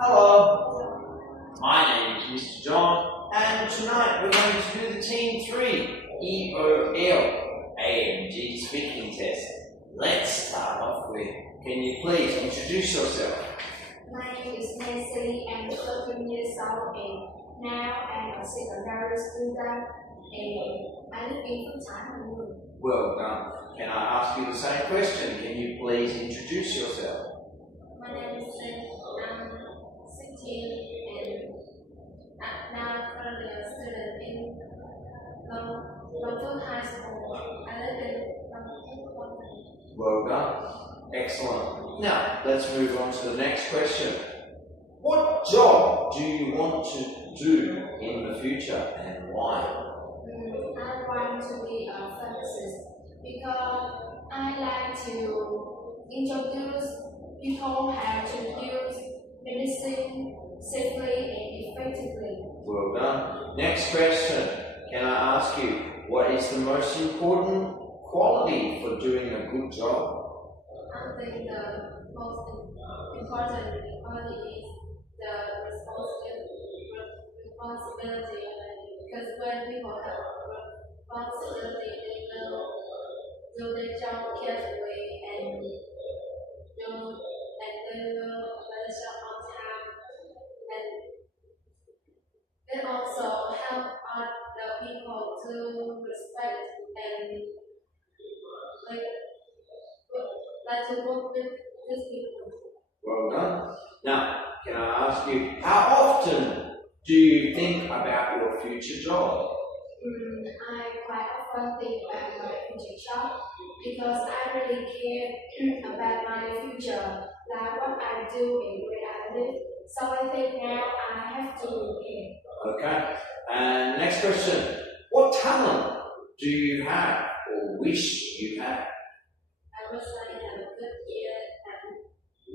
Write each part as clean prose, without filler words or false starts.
Hello, my name is Mr. John, and tonight we're going to do the Team 3 EOL AMG speaking test. Let's start off with, can you please introduce yourself? My name is Nancy. I'm 13 years old and now I'm a secondary student and I live in Phước, Thái. Well done. Can I ask you the same question? Can you please introduce yourself? My name is Phước. I'm 16 and I'm now currently a student in Phước High School. I live in Phước. Well done. Excellent. Now, let's move on to the next question. What job do you want to do in the future and why? I want to be a pharmacist because I like to introduce people how to use medicine safely and effectively. Well done. Next question. Can I ask you, what is the most important quality for doing a good job? I think the most important quality is the responsibility, because when people have responsibility, they will do their job carefully and they will finish up on time, and it also help other people to respect and like to work with these people. Well done. Now, can I ask you, how often do you think about your future job? I quite often think about my future job because I really care about my future, like what I do and where I live. So I think now I have to prepare. Okay. And next question. What talent do you have or wish you had? I wish I had a good ear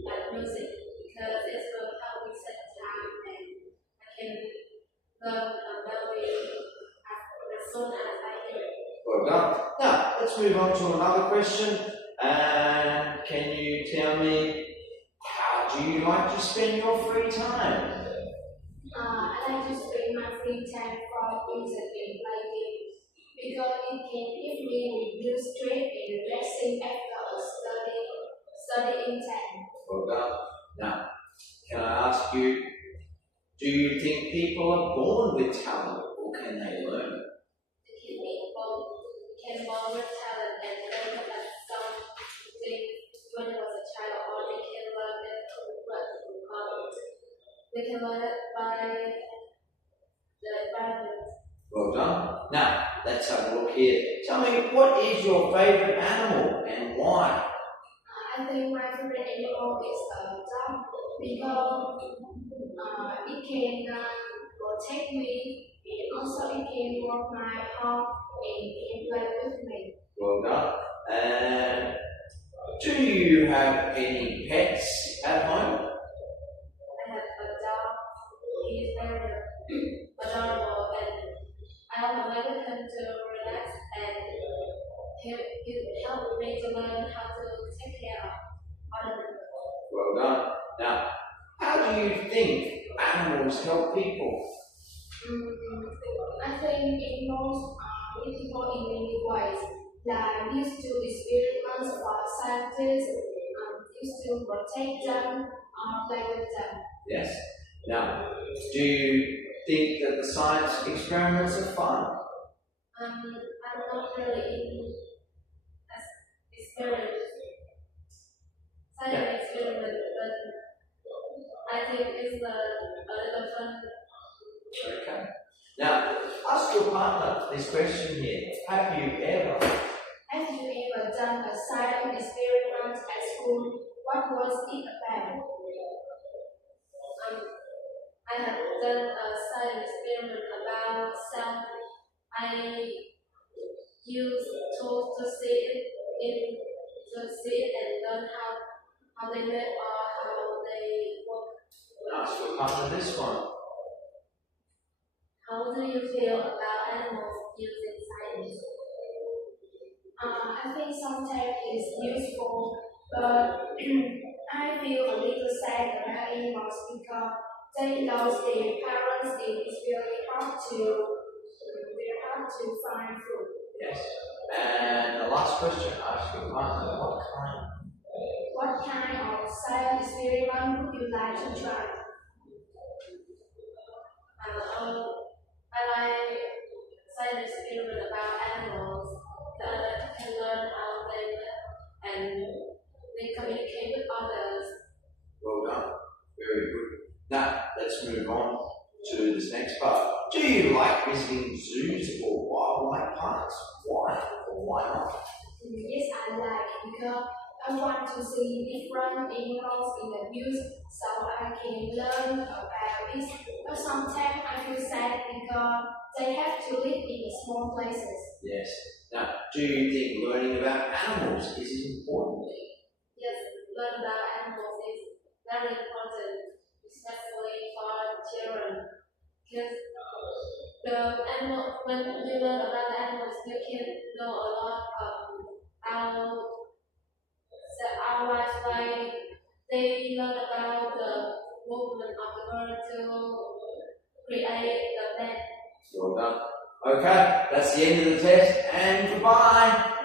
at music because it will help me set time and I can learn a melody as soon as I hear it. Well done. Now, let's move on to another question. And can you tell me, how do you like to spend your free time? I like to spend my free time for music and play games because it can give me reduce stress and relaxing after a studying time. Well done. Now, can I ask you, do you think people are born with talent or can they learn it? Can born with talent and learn about something when it was a child, or they can learn it by the environment. Well done. Now, let's have a look here. Tell me, what is your favourite animal and why? I think my favorite animal is a dog because it can protect me and also it can walk my home and can play with me. Well done. And do you have any pets at home? I have a dog. He is very adorable and I allow him to relax and he helped me to learn how to take care of other people. Well done. Now, how do you think animals help people? I think animals are useful in many ways, like used to experiments for scientists, used to protect them, or play with them. Yes. Now, do you think that the science experiments are fun? I'm not really in experiments. Science experiment, but I think it's a little fun. Okay. Now, ask your partner this question here. Have you ever done a science experiment at school? What was it about? I have done a science experiment about sound. I used tools to see it and learn how they live or how they work. ask your partner this one? How do you feel about animals using science? I think sometimes it's useful, but I I feel a little sad about animals because they lost their parents and it's really hard to find food. Yes. And the last question, ask your partner, what kind of science experiment would you like to try? I like science experiment about animals that can learn how they live and they communicate with others. Well done. Very good. Now, let's move on to this next part. Do you like visiting zoos or wildlife parks? Why or why not? Yes, I like because I want to see different animals in the news so I can learn about it. But sometimes I feel sad because they have to live in small places. Yes. Now, do you think learning about animals is important? Yes, learn about animals is very important, especially for children. Because when you learn about the animals, you can know a lot about why they learn about the movement of the bird to create the plant. Well done. Okay, that's the end of the test, and goodbye.